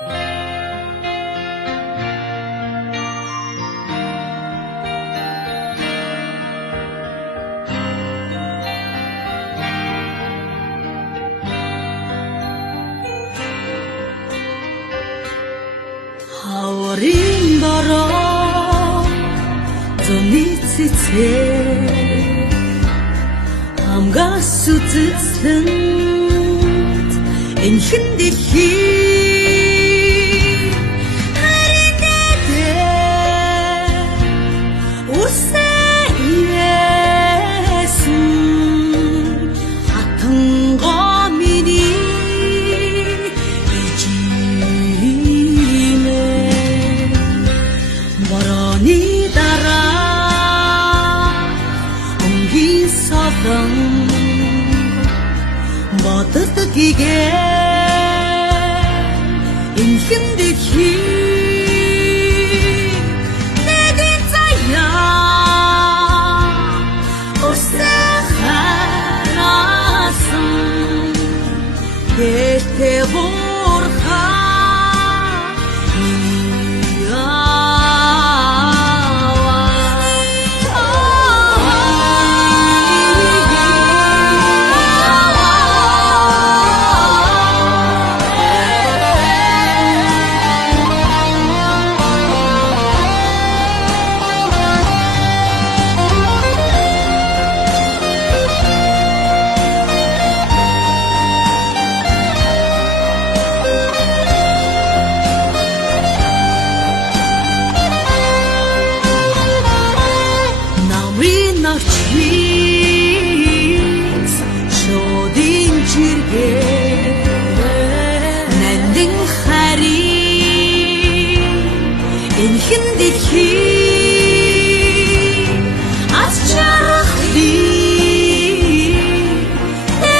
Хаврын бороо зөний цэцээ хамгаас үзэсгэлэнт энхэн дэлхий харинэдэ үсэйсэн хатангоо миний ижимэ борооны дараа өнгийн садан боддогигээ энхэн дэлхий нэгэн заяа усахарасан гэтэ шодин чиргээ нандин хари энхэн дэлхий аз чарахли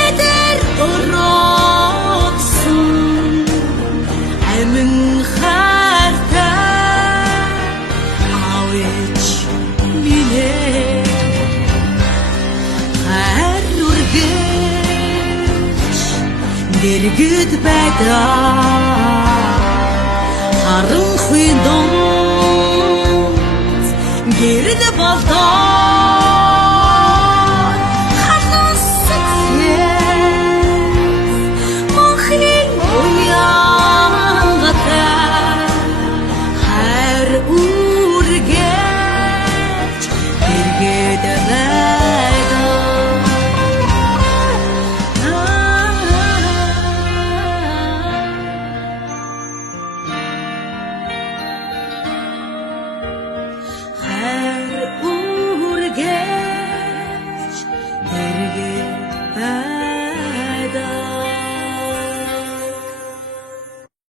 эдэр ороксон амин харта авэж мине дэргэд байдаг харанхуй донд гэрэл болдоо